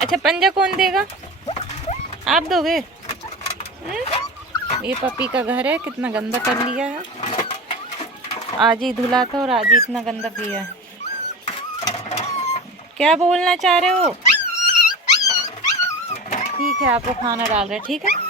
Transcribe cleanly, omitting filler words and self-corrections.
अच्छा पंजा कौन देगा? आप दोगे? ये पपी का घर है, कितना गंदा कर लिया है। आज ही धुला था और आज ही इतना गंदा किया है। क्या बोलना चाह रहे हो? ठीक है, आपको खाना डाल रहे, ठीक है।